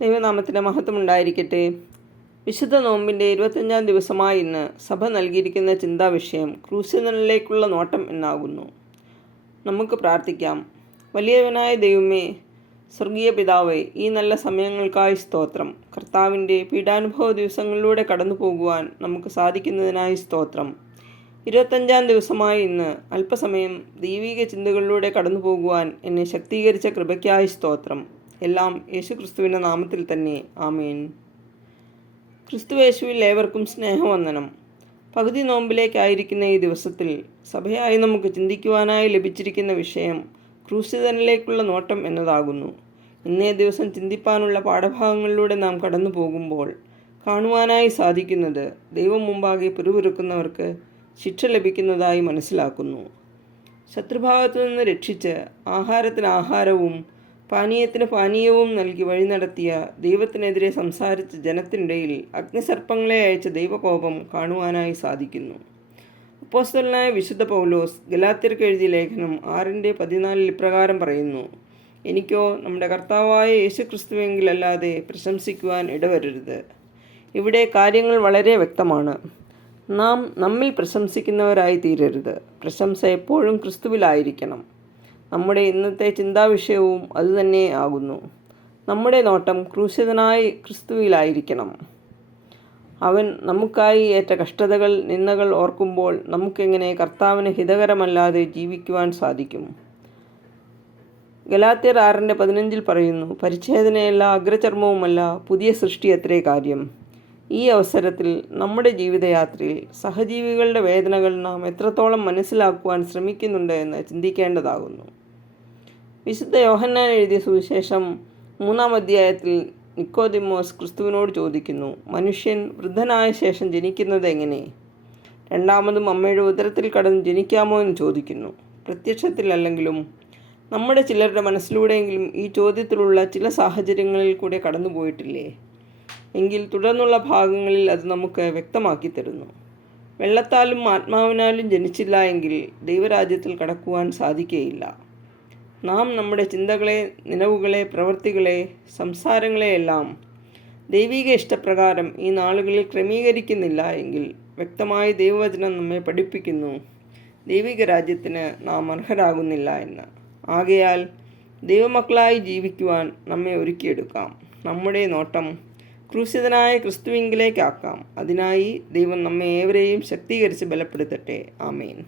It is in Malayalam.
ദൈവനാമത്തിൻ്റെ മഹത്വം ഉണ്ടായിരിക്കട്ടെ. വിശുദ്ധ നോമ്പിൻ്റെ 25-ാം ദിവസമായ ഇന്ന് സഭ നൽകിയിരിക്കുന്ന ചിന്താവിഷയം ക്രൂശിതനിലേക്കുള്ള നോട്ടം എന്നാകുന്നു. നമുക്ക് പ്രാർത്ഥിക്കാം. വലിയവനായ ദൈവമേ, സ്വർഗീയ പിതാവേ, ഈ നല്ല സമയങ്ങൾക്കായി സ്തോത്രം. കർത്താവിൻ്റെ പീഡാനുഭവ ദിവസങ്ങളിലൂടെ കടന്നു പോകുവാൻ നമുക്ക് സാധിക്കുന്നതിനായി സ്തോത്രം. 25-ാം ദിവസമായ ഇന്ന് അല്പസമയം ദൈവിക ചിന്തകളിലൂടെ കടന്നു പോകുവാൻ എന്നെ ശക്തീകരിച്ച കൃപയ്ക്കായി സ്തോത്രം. എല്ലാം യേശുക്രിസ്തുവിൻ്റെ നാമത്തിൽ തന്നെ. ആമേൻ. ക്രിസ്തുയേശുവിൽ ഏവർക്കും സ്നേഹവന്ദനം. പകുതി നോമ്പിലേക്കായിരിക്കുന്ന ഈ ദിവസത്തിൽ സഭയായി നമുക്ക് ചിന്തിക്കുവാനായി ലഭിച്ചിരിക്കുന്ന വിഷയം ക്രൂശിതനിലേക്കുള്ള നോട്ടം എന്നതാകുന്നു. ഇന്നേ ദിവസം ചിന്തിപ്പാനുള്ള പാഠഭാഗങ്ങളിലൂടെ നാം കടന്നു പോകുമ്പോൾ കാണുവാനായി സാധിക്കുന്നത് ദൈവം മുമ്പാകെ പിറുപിറുക്കുന്നവർക്ക് ശിക്ഷ ലഭിക്കുന്നതായി മനസ്സിലാക്കുന്നു. ശത്രുഭാഗത്തു നിന്ന് രക്ഷിച്ച് ആഹാരത്തിന് ആഹാരവും പാനീയത്തിന് പാനീയവും നൽകി വഴി നടത്തിയ ദൈവത്തിനെതിരെ സംസാരിച്ച ജനത്തിനിടയിൽ അഗ്നിസർപ്പങ്ങളെ അയച്ച ദൈവകോപം കാണുവാനായി സാധിക്കുന്നു. അപ്പോസ്തലനായ വിശുദ്ധ പൗലോസ് ഗലാത്യർക്ക് എഴുതിയ ലേഖനം 6:14 ഇപ്രകാരം പറയുന്നു: എനിക്കോ നമ്മുടെ കർത്താവായ യേശുക്രിസ്തുവെങ്കിലല്ലാതെ പ്രശംസിക്കുവാൻ ഇടവരരുത്. ഇവിടെ കാര്യങ്ങൾ വളരെ വ്യക്തമാണ്. നാം നമ്മിൽ പ്രശംസിക്കുന്നവരായി തീരരുത്. പ്രശംസ എപ്പോഴും ക്രിസ്തുവിലായിരിക്കണം. നമ്മുടെ ഇന്നത്തെ ചിന്താവിഷയവും അതുതന്നെ ആകുന്നു. നമ്മുടെ നോട്ടം ക്രൂശിതനായ ക്രിസ്തുവിലായിരിക്കണം. അവൻ നമുക്കായി ഏറ്റ കഷ്ടതകൾ, നിന്ദകൾ ഓർക്കുമ്പോൾ നമുക്കെങ്ങനെ കർത്താവിന് ഹിതകരമല്ലാതെ ജീവിക്കുവാൻ സാധിക്കും? ഗലാത്യർ 6:15 പറയുന്നു: പരിച്ഛേദനയല്ല, അഗ്രചർമ്മവുമല്ല, പുതിയ സൃഷ്ടി അത്രേ കാര്യം. ഈ അവസരത്തിൽ നമ്മുടെ ജീവിതയാത്രയിൽ സഹജീവികളുടെ വേദനകൾ നാം എത്രത്തോളം മനസ്സിലാക്കുവാൻ ശ്രമിക്കുന്നുണ്ട് എന്ന് ചിന്തിക്കേണ്ടതാകുന്നു. വിശുദ്ധ യോഹന്നാൻ എഴുതിയ സുവിശേഷം 3-ാം അധ്യായത്തിൽ നിക്കോദിമോസ് ക്രിസ്തുവിനോട് ചോദിക്കുന്നു: മനുഷ്യൻ വൃദ്ധനായ ശേഷം ജനിക്കുന്നത് എങ്ങനെ? രണ്ടാമതും അമ്മയുടെ ഉദരത്തിൽ കടന്ന് ജനിക്കാമോ എന്ന് ചോദിക്കുന്നു. പ്രത്യക്ഷത്തിലല്ലെങ്കിലും നമ്മുടെ ചിലരുടെ മനസ്സിലൂടെയെങ്കിലും ഈ ചോദ്യത്തിലുള്ള ചില സാഹചര്യങ്ങളിൽ കൂടെ കടന്നു പോയിട്ടില്ലേ? എങ്കിൽ തുടർന്നുള്ള ഭാഗങ്ങളിൽ അത് നമുക്ക് വ്യക്തമാക്കി തരുന്നു. വെള്ളത്താലും ആത്മാവിനാലും ജനിച്ചില്ല എങ്കിൽ ദൈവരാജ്യത്തിൽ കടക്കുവാൻ സാധിക്കുകയില്ല. നാം നമ്മുടെ ചിന്തകളെ, നിലവുകളെ, പ്രവൃത്തികളെ, സംസാരങ്ങളെയെല്ലാം ദൈവിക ഇഷ്ടപ്രകാരം ഈ നാളുകളിൽ ക്രമീകരിക്കുന്നില്ല എങ്കിൽ വ്യക്തമായി ദൈവവചനം നമ്മെ പഠിപ്പിക്കുന്നു ദൈവിക രാജ്യത്തിന് നാം അർഹരാകുന്നില്ല എന്ന്. ആകയാൽ ദൈവമക്കളായി ജീവിക്കുവാൻ നമ്മെ ഒരുക്കിയെടുക്കാം. നമ്മുടെ നോട്ടം ക്രൂശിതനായ ക്രിസ്തുവിങ്കിലേക്കാക്കാം. അതിനായി ദൈവം നമ്മെ ഏവരെയും ശക്തീകരിച്ച് ബലപ്പെടുത്തട്ടെ. ആമേൻ.